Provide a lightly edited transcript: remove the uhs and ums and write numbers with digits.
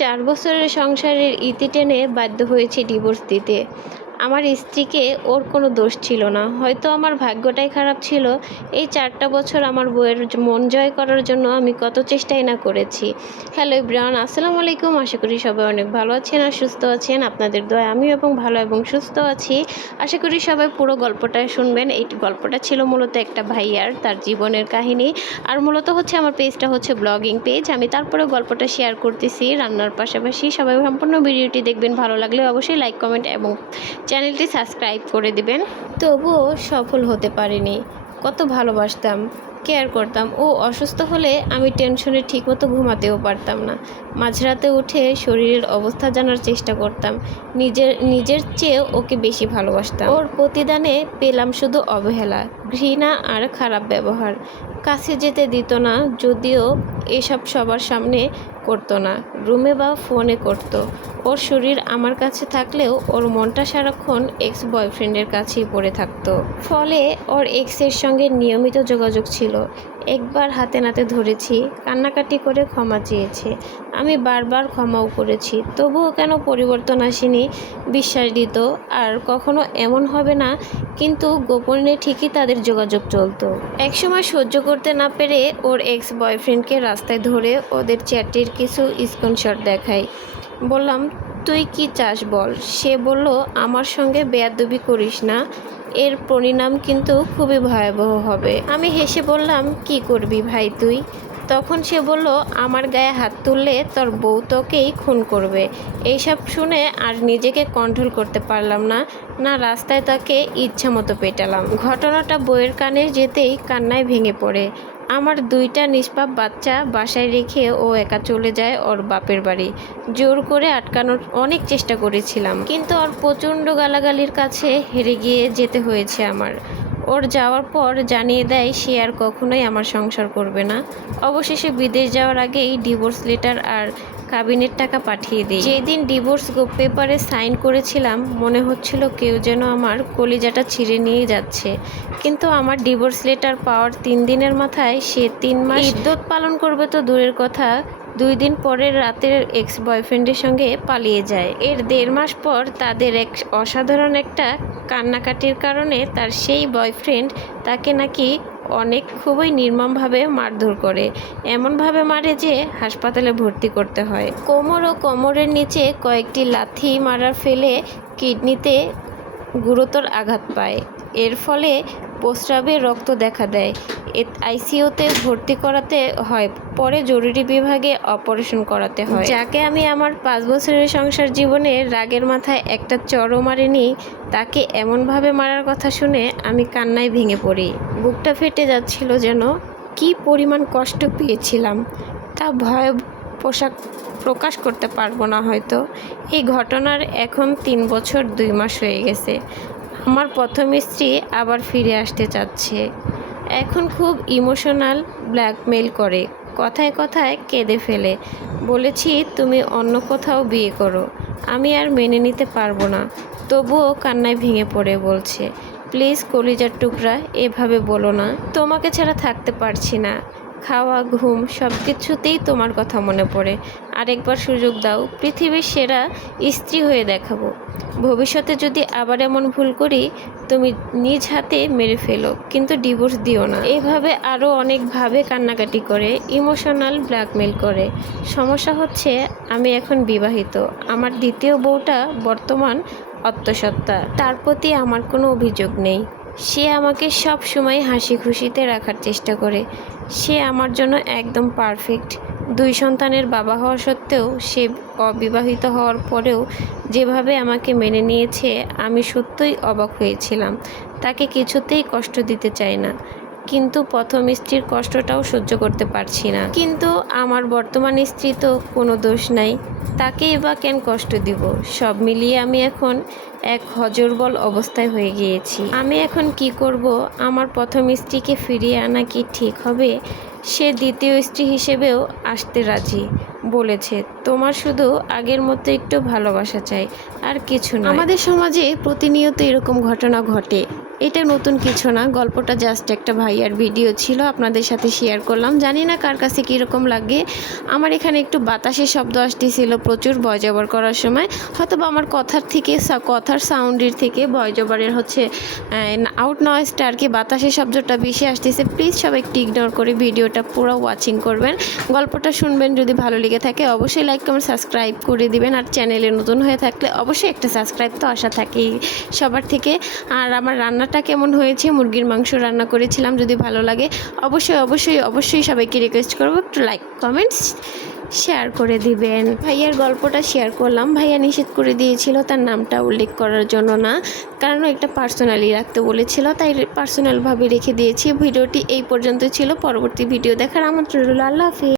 4 বছরের সংসারের ইতি টেনে বাধ্য হয়েছি ডিভোর্স দিতে। আমার স্ত্রীকে ওর কোনো দোষ ছিল না। হয়তো আমার ভাগ্যটাই খারাপ ছিল। এই 4টা বছর আমার বউয়ের মন জয় করার জন্য আমি কত চেষ্টাই না করেছি। হ্যালো এভরিওয়ান, আসসালামু আলাইকুম। আশা করি সবাই অনেক ভালো আছেন আর সুস্থ আছেন। আপনাদের দয়ায় আমিও ভালো এবং সুস্থ আছি। আশা করি সবাই পুরো গল্পটা শুনবেন। এই গল্পটা ছিল মূলত একটা ভাইয়ার তার জীবনের কাহিনী। আর মূলত আমার পেজটা ব্লগিং পেজ। আমি তারপরে গল্পটা শেয়ার করতেছি রান্নার পাশাপাশি। সবাই সম্পূর্ণ ভিডিওটি দেখবেন। ভালো লাগলে অবশ্যই লাইক, কমেন্ট এবং চ্যানেলটি সাবস্ক্রাইব করে দিবেন। তবুও সফল হতে পারিনি। কত ভালোবাসতাম, কেয়ার করতাম। ও অসুস্থ হলে আমি টেনশনে ঠিকমতো ঘুমাতেও পারতাম না। মাঝরাতে উঠে শরীরের অবস্থা জানার চেষ্টা করতাম। নিজের চেয়েও ওকে বেশি ভালোবাসতাম। ওর প্রতিদানে পেলাম শুধু অবহেলা, ঘৃণা আর খারাপ ব্যবহার। কাছে যেতে দিত না, যদিও এসব সবার সামনে করতো না, রুমে বা ফোনে করত। ওর শরীর আমার কাছে থাকলেও ওর মনটা সারাক্ষণ এক্স বয়ফ্রেন্ডের কাছেই পড়ে থাকতো। ফলে ওর এক্সের সঙ্গে নিয়মিত যোগাযোগ ছিল। একবার হাতে নাতে ধরেছি, কান্নাকাটি করে ক্ষমা চেয়েছে। আমি বারবার ক্ষমাও করেছি, তবুও কেন পরিবর্তন আসেনি। বিশ্বাস দিত আর কখনো এমন হবে না, কিন্তু গোপনে ঠিকই তাদের যোগাযোগ চলতো। একসময় সহ্য করতে না পেরে ওর এক্স বয়ফ্রেন্ডকে রাস্তায় ধরে ওদের চ্যাটের কিছু স্ক্রিনশট দেখাই। বললাম, তুই কি চাস বল। সে বলল, আমার সঙ্গে বেয়াদবি করিস না, এর পরিণাম কিন্তু খুবই ভয়াবহ হবে। আমি হেসে বললাম, কি করবি ভাই তুই। তখন সে বলল, আমার গায়ে হাত তুললে তোর বউ তোকেই খুন করবে। এইসব শুনে আর নিজেকে কন্ট্রোল করতে পারলাম না, রাস্তায় তাকে ইচ্ছা মতো পেটালাম। ঘটনাটা বউয়ের কানে যেতেই কান্নায় ভেঙে পড়ে। আমার 2টা নিষ্পাপ বাচ্চা বাসায় রেখে ও একা চলে যায় ওর বাপের বাড়ি। জোর করে আটকানোর অনেক চেষ্টা করেছিলাম, কিন্তু ওর প্রচণ্ড গালাগালির কাছে হেরে গিয়ে যেতে হয়েছে আমার। ওর যাওয়ার পর জানিয়ে দেয় সে আর কখনোই আমার সংসার করবে না। অবশেষে বিদেশ যাওয়ার আগেই ডিভোর্স লেটার আর কাবিনের টাকা পাঠিয়ে দিই। যেদিন ডিভোর্স পেপারে সাইন করেছিলাম, মনে হচ্ছিল কেউ যেন আমার কলিজাটা ছিঁড়ে নিয়ে যাচ্ছে। কিন্তু আমার ডিভোর্স লেটার পাওয়ার 3 দিনের মাথায় সে 3 মাস ইদ্যত পালন করবে তো দূরের কথা, 2 দিন পরের রাতের এক্স বয়ফ্রেন্ডের সঙ্গে পালিয়ে যায়। এর 1.5 মাস পর তাদের এক অসাধারণ একটা কান্নাকাটির কারণে তার সেই বয়ফ্রেন্ড তাকে নাকি খুবই নির্মমভাবে মারধর করে। এমনভাবে মারে যে হাসপাতালে ভর্তি করতে হয়। কোমর ও কোমরের নিচে কয়েকটি লাথি মারার ফেলে কিডনিতে গুরুতর আঘাত পায়। এর ফলে প্রস্রাবে রক্ত দেখা দেয়। আইসিইউতে ভর্তি করাতে হয়, পরে জরুরি বিভাগে অপারেশন করাতে হয়। যাকে আমি আমার 5 বছরের সংসার জীবনে রাগের মাথায় একটা চড়ও মারিনি, তাকে এমনভাবে মারার কথা শুনে আমি কান্নায় ভেঙে পড়ি। বুকটা ফেটে যাচ্ছিল যেন। কি পরিমাণ কষ্ট পেয়েছিলাম তা ভয় প্রকাশ করতে পারবো না হয়তো। এই ঘটনার এখন 3 বছর 2 মাস হয়ে গেছে। আমার প্রথম স্ত্রী আবার ফিরে আসতে চাচ্ছে। এখন খুব ইমোশনাল ব্ল্যাকমেল করে, কথায় কথায় কেঁদে ফেলে। বলেছি, তুমি অন্য কোথাও বিয়ে করো, আমি আর মেনে নিতে পারবো না। তবুও কান্নায় ভেঙে পড়ে বলছে, প্লিজ কলিজার টুকরা, এভাবে বলো না। তোমাকে ছাড়া থাকতে পারছি না। খাওয়া, ঘুম সব কিছুতেই তোমার কথা মনে পড়ে। আরেকবার সুযোগ দাও, পৃথিবীর সেরা স্ত্রী হয়ে দেখাবো। ভবিষ্যতে যদি আবার এমন ভুল করি, তুমি নিজ হাতে মেরে ফেলো, কিন্তু ডিভোর্স দিও না। এইভাবে আরও অনেকভাবে কান্নাকাটি করে, ইমোশনাল ব্ল্যাকমেল করে। সমস্যা হচ্ছে, আমি এখন বিবাহিত। আমার দ্বিতীয় বউটা বর্তমান আত্মসত্ত্বা। তার প্রতি আমার কোনো অভিযোগ নেই। সে আমাকে সব সময় হাসি খুশিতে রাখার চেষ্টা করে। সে আমার জন্য একদম পারফেক্ট। 2 সন্তানের বাবা হওয়া সত্ত্বেও, সে অবিবাহিত হওয়ার পরেও যেভাবে আমাকে মেনে নিয়েছে, আমি সত্যিই অবাক হয়েছিলাম। তাকে কিছুতেই কষ্ট দিতে চাই না, কিন্তু প্রথম স্ত্রীর কষ্টটাও সহ্য করতে পারছি না। কিন্তু আমার বর্তমান স্ত্রী তো কোনো দোষ নাই, তাকেই বা কেন কষ্ট দিব। সব মিলিয়ে আমি এখন এক হযবরল অবস্থায় হয়ে গিয়েছি। আমি এখন কি করব? আমার প্রথম স্ত্রীকে ফিরিয়ে আনা কি ঠিক হবে? সে দ্বিতীয় স্ত্রী হিসেবেও আসতে রাজি বলেছে। তোমার শুধু আগের মতো একটু ভালোবাসা চাই, আর কিছু না। আমাদের সমাজে প্রতিনিয়ত এরকম ঘটনা ঘটে। এটা নতুন কিছু না, গল্পটা জাস্ট একটা ভাইয়ার ভিডিও ছিল, আপনাদের সাথে শেয়ার করলাম। জানি না কার কাছে কীরকম লাগে। আমার এখানে একটু বাতাসের শব্দ আসতেছিল প্রচুর ভয়েস ওভার করার সময়, হয়তো বা আমার কথার থেকে কথার সাউন্ডের থেকে ভয়েস ওভারের হচ্ছে আউট নয়েজটা আর কি, বাতাসের শব্দটা বেশি আসতেছে। প্লিজ সবাই একটু ইগনোর করে ভিডিওটা পুরো ওয়াচিং করবেন, গল্পটা শুনবেন। যদি ভালো লেগে থাকে অবশ্যই লাইক কমেন্ট সাবস্ক্রাইব করে দিবেন। আর চ্যানেলে নতুন হয়ে থাকলে অবশ্যই একটা সাবস্ক্রাইব তো আশা থাকেই সবার থেকে। আর আমার রান্নাটা কেমন হয়েছে, মুরগির মাংস রান্না করেছিলাম, যদি ভালো লাগে অবশ্যই অবশ্যই অবশ্যই সবাইকে রিকোয়েস্ট করবো একটু লাইক কমেন্টস শেয়ার করে দিবেন। ভাইয়ার গল্পটা শেয়ার করলাম, ভাইয়া নিষেধ করে দিয়েছিল তার নামটা উল্লেখ করার জন্য না, কারণ একটা পার্সোনালি রাখতে বলেছিল, তাই পার্সোনালভাবে রেখে দিয়েছি। ভিডিওটি এই পর্যন্ত ছিল, পরবর্তী ভিডিও দেখার আমন্ত্রণ রইল। আল্লাহ হাফিজ।